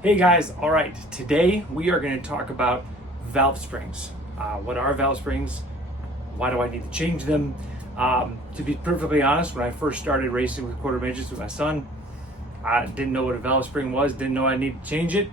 Hey guys, all right, today we are going to talk about valve springs. What are valve springs? Why do I need to change them? To be perfectly honest, when I first started racing with quarter midgets with my son, I didn't know what a valve spring was, didn't know I needed to change it.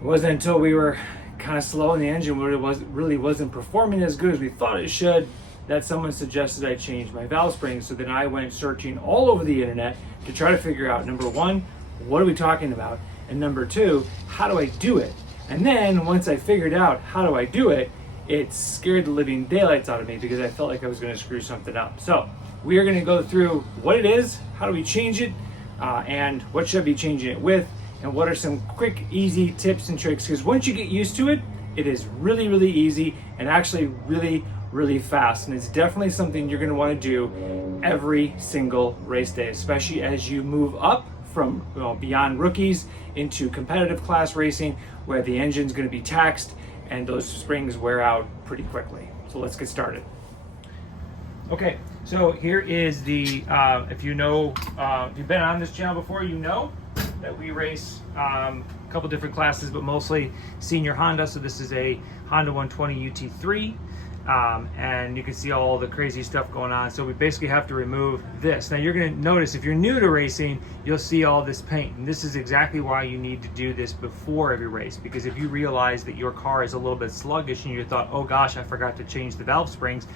It wasn't until we were kind of slow and the engine really wasn't performing as good as we thought it should that someone suggested I change my valve springs. So then I went searching all over the internet to try to figure out, number one, what are we talking about? And number two, how do I do it? And then once I figured out how do I do it, it scared the living daylights out of me because I felt like I was going to screw something up. So we are going to go through what it is, how do we change it, and what should I be changing it with, and what are some quick, easy tips and tricks. Because once you get used to it, it is really, really easy and actually really, really fast. And it's definitely something you're going to want to do every single race day, especially as you move up from beyond rookies into competitive class racing, where the engine's going to be taxed and those springs wear out pretty quickly. So let's get started. Okay, so here is the, if you've been on this channel before, you know that we race a couple different classes, but mostly senior Honda. So this is a Honda 120 UT3. And you can see all the crazy stuff going on. So we basically have to remove this. Now you're going to notice, if you're new to racing, you'll see all this paint. And this is exactly why you need to do this before every race. Because if you realize that your car is a little bit sluggish and you thought, oh gosh, I forgot to change the valve springs,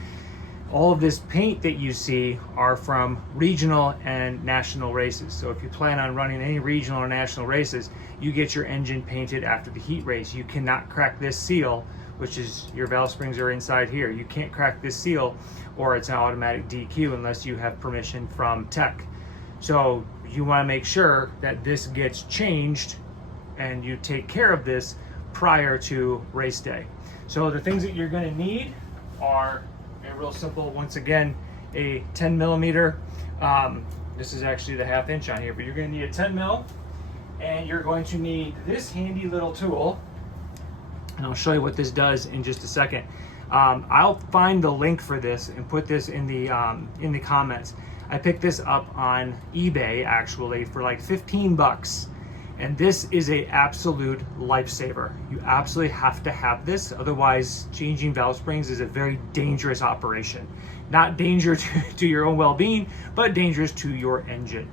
all of this paint that you see are from regional and national races. So if you plan on running any regional or national races, you get your engine painted after the heat race. You cannot crack this seal, which is your valve springs are inside here. You can't crack this seal or it's an automatic DQ unless you have permission from tech. So you want to make sure that this gets changed and you take care of this prior to race day. So the things that you're going to need are real simple. Once again, a 10 millimeter. This is actually the 1/2 inch on here, but you're going to need a 10 mil, and you're going to need this handy little tool. And I'll show you what this does in just a second. I'll find the link for this and put this in the comments. I picked this up on eBay actually for like 15 bucks. And this is a absolute lifesaver. You absolutely have to have this, otherwise changing valve springs is a very dangerous operation. Not danger to your own well-being, but dangerous to your engine.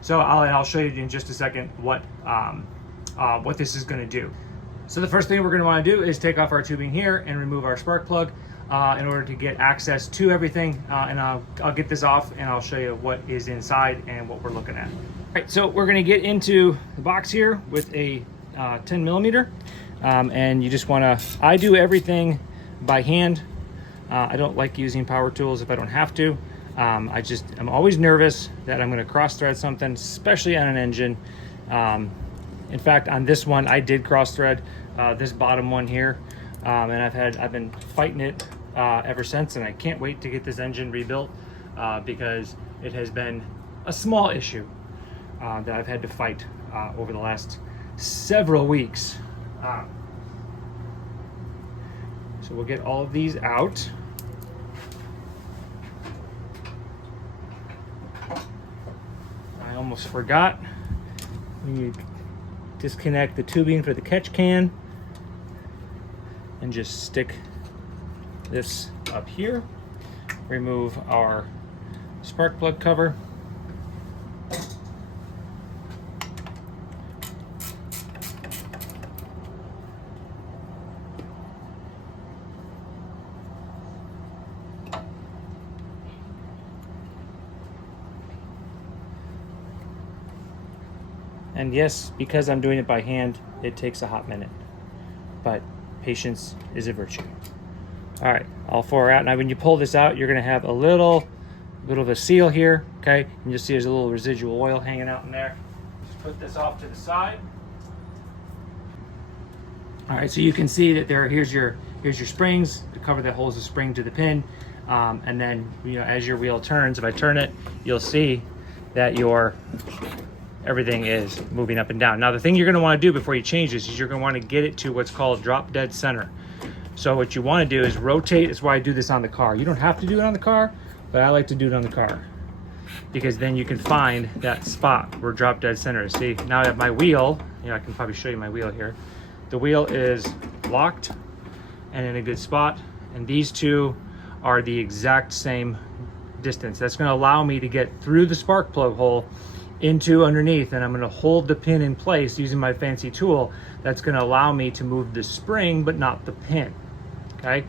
So I'll show you in just a second what this is going to do. So the first thing we're going to want to do is take off our tubing here and remove our spark plug in order to get access to everything. And I'll get this off and I'll show you what is inside and what we're looking at. All right, so we're going to get into the box here with a 10 millimeter. And you just want to, I do everything by hand. I don't like using power tools if I don't have to. I'm always nervous that I'm going to cross thread something, especially on an engine. In fact, on this one, I did cross thread this bottom one here, and I've been fighting it ever since, and I can't wait to get this engine rebuilt because it has been a small issue that I've had to fight over the last several weeks. So we'll get all of these out. I almost forgot. We disconnect the tubing for the catch can and just stick this up here. Remove our spark plug cover. And yes, because I'm doing it by hand, it takes a hot minute, but patience is a virtue. All right, all four are out. Now when you pull this out, you're gonna have a little bit of a seal here, okay? And you'll see there's a little residual oil hanging out in there. Just put this off to the side. All right, so you can see that here's your springs, the cover that holds the spring to the pin. And then, as your wheel turns, if I turn it, you'll see that everything is moving up and down. Now the thing you're going to want to do before you change this is you're going to want to get it to what's called drop dead center. So what you want to do is rotate. That's why I do this on the car. You don't have to do it on the car, but I like to do it on the car. because then you can find that spot where drop dead center is. See, now I have my wheel. I can probably show you my wheel here. The wheel is locked and in a good spot, and these two are the exact same distance. That's going to allow me to get through the spark plug hole into underneath, and I'm going to hold the pin in place using my fancy tool. That's going to allow me to move the spring but not the pin. Okay,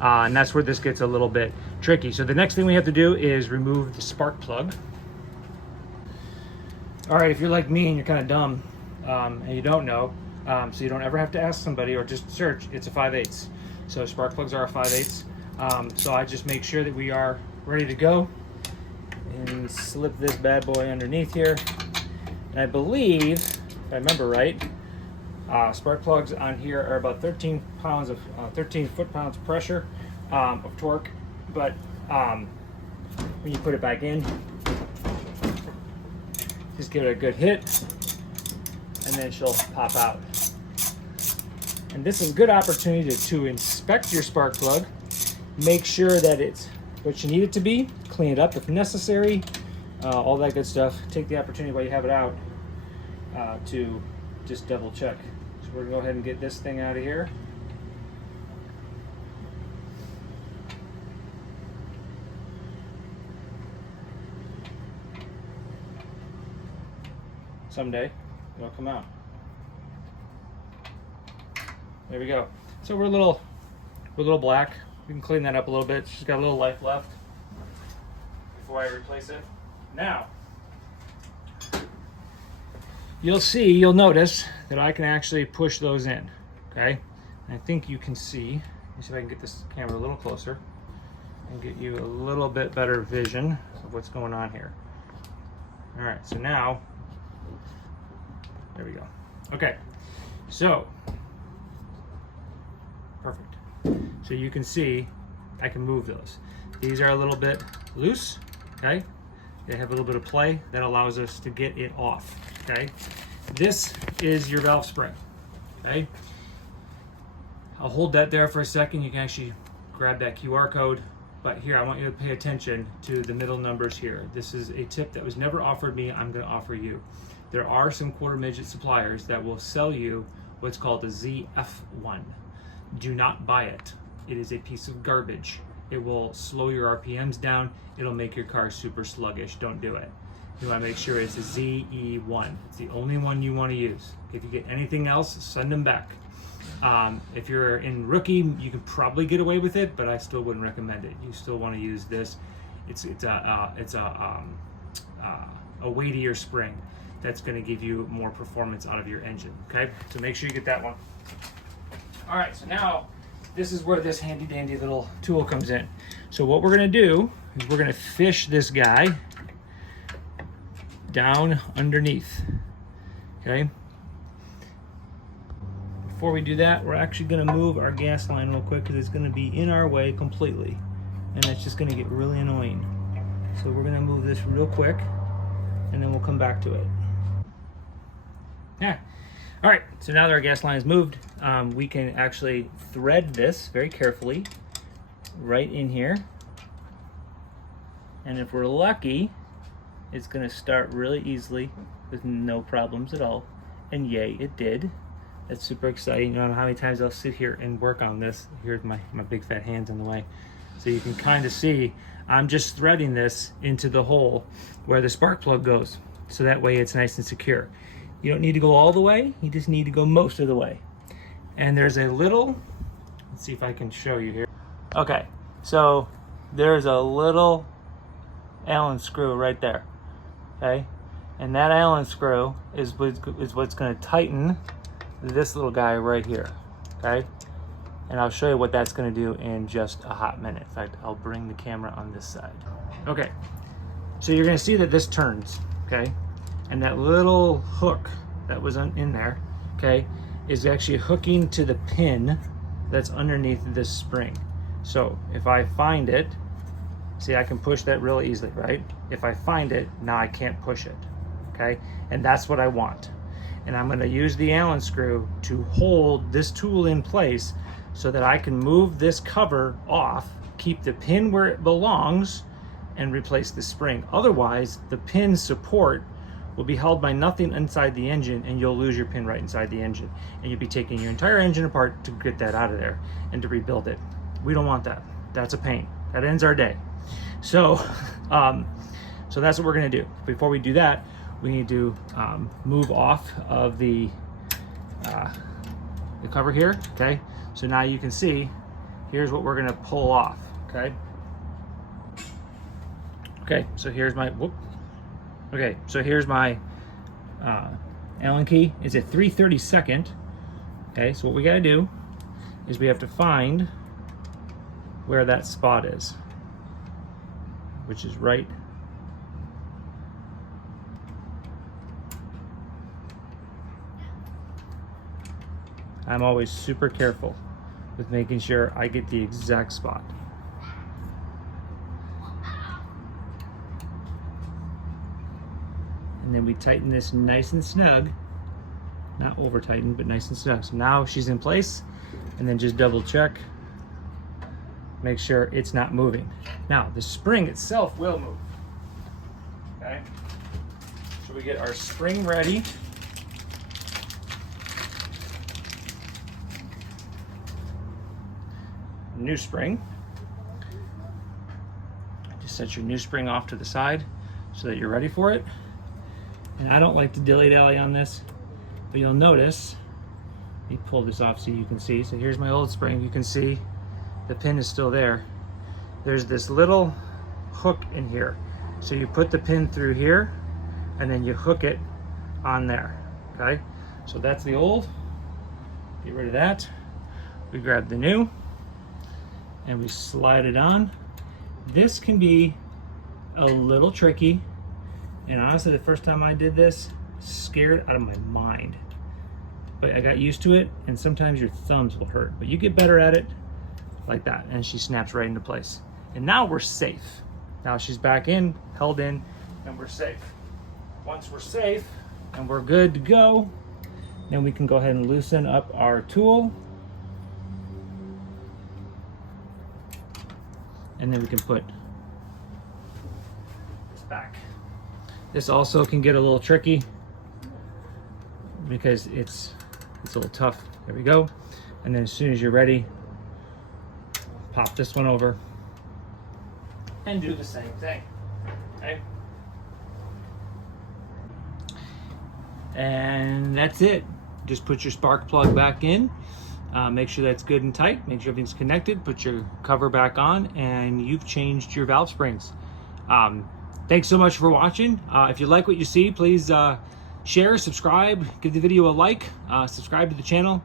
and that's where this gets a little bit tricky. So the next thing we have to do is remove the spark plug. All right, if you're like me and you're kind of dumb and you don't know, so you don't ever have to ask somebody or just search, it's a 5/8. So spark plugs are a 5/8. So I just make sure that we are ready to go and slip this bad boy underneath here. And I believe, if I remember right, spark plugs on here are about 13 foot-pounds of pressure of torque. But when you put it back in, just give it a good hit, and then she'll pop out. And this is a good opportunity to inspect your spark plug, make sure that it's what you need it to be, clean it up if necessary, all that good stuff. Take the opportunity while you have it out to just double check. So we're gonna go ahead and get this thing out of here. Someday it'll come out. There we go. So we're a little black. We can clean that up a little bit. She's got a little life left before I replace it. Now, you'll notice that I can actually push those in, okay? And I think you can see. Let me see if I can get this camera a little closer and get you a little bit better vision of what's going on here. All right, so now, there we go. Okay, so, perfect. So you can see I can move those. These are a little bit loose, okay? They have a little bit of play that allows us to get it off, okay? This is your valve spring, okay? I'll hold that there for a second. You can actually grab that QR code, but here I want you to pay attention to the middle numbers here. This is a tip that was never offered me, I'm gonna offer you. There are some quarter midget suppliers that will sell you what's called a ZF1. Do not buy it. It is a piece of garbage. It will slow your RPMs down. It'll make your car super sluggish. Don't do it. You want to make sure it's a ZE1. It's the only one you want to use. If you get anything else, send them back. If you're in rookie, you can probably get away with it, but I still wouldn't recommend it. You still want to use this. It's a weightier spring that's going to give you more performance out of your engine. Okay, so make sure you get that one. All right, so now this is where this handy dandy little tool comes in. So what we're going to do is we're going to fish this guy down underneath. Okay. Before we do that, we're actually going to move our gas line real quick because it's going to be in our way completely, and it's just going to get really annoying. So we're going to move this real quick, and then we'll come back to it. Yeah. All right, so now that our gas line is moved, we can actually thread this very carefully right in here. And if we're lucky, it's gonna start really easily with no problems at all. And yay, it did. That's super exciting. I don't know how many times I'll sit here and work on this. Here's my big fat hands in the way. So you can kind of see, I'm just threading this into the hole where the spark plug goes. So that way it's nice and secure. You don't need to go all the way, you just need to go most of the way. And there's a little, let's see if I can show you here. Okay, so there's a little Allen screw right there, okay? And that Allen screw is what's gonna tighten this little guy right here, okay? And I'll show you what that's gonna do in just a hot minute. In fact, I'll bring the camera on this side. Okay, so you're gonna see that this turns, okay? And that little hook that was in there, okay, is actually hooking to the pin that's underneath this spring. So if I find it, see, I can push that really easily, right? If I find it, now I can't push it, okay? And that's what I want. And I'm gonna use the Allen screw to hold this tool in place so that I can move this cover off, keep the pin where it belongs, and replace the spring. Otherwise, the pin support will be held by nothing inside the engine, and you'll lose your pin right inside the engine. And you'll be taking your entire engine apart to get that out of there and to rebuild it. We don't want that. That's a pain. That ends our day. So, so that's what we're gonna do. Before we do that, we need to move off of the cover here, okay? So now you can see, here's what we're gonna pull off, okay? Okay, so here's my, okay, so here's my Allen key. It's a 3/32. Okay, so what we gotta do is we have to find where that spot is, which is right I'm always super careful with making sure I get the exact spot. And then we tighten this nice and snug, not over tightened, but nice and snug. So now she's in place, and then just double check, make sure it's not moving. Now the spring itself will move, okay? So we get our spring ready. New spring. Just set your new spring off to the side so that you're ready for it. And I don't like to dilly-dally on this, but you'll notice, let me pull this off so you can see. So here's my old spring. You can see the pin is still there. There's this little hook in here. So you put the pin through here and then you hook it on there, okay? So that's the old. Get rid of that. We grab the new and we slide it on. This can be a little tricky. And honestly, the first time I did this, scared out of my mind. But I got used to it, and sometimes your thumbs will hurt. But you get better at it like that, and she snaps right into place. And now we're safe. Now she's back in, held in, and we're safe. Once we're safe and we're good to go, then we can go ahead and loosen up our tool. And then we can put this back. This also can get a little tricky because it's a little tough. There we go. And then as soon as you're ready, pop this one over and do the same thing, okay? And that's it. Just put your spark plug back in. Make sure that's good and tight. Make sure everything's connected. Put your cover back on, and you've changed your valve springs. Thanks so much for watching. If you like what you see, please share, subscribe, give the video a like, subscribe to the channel.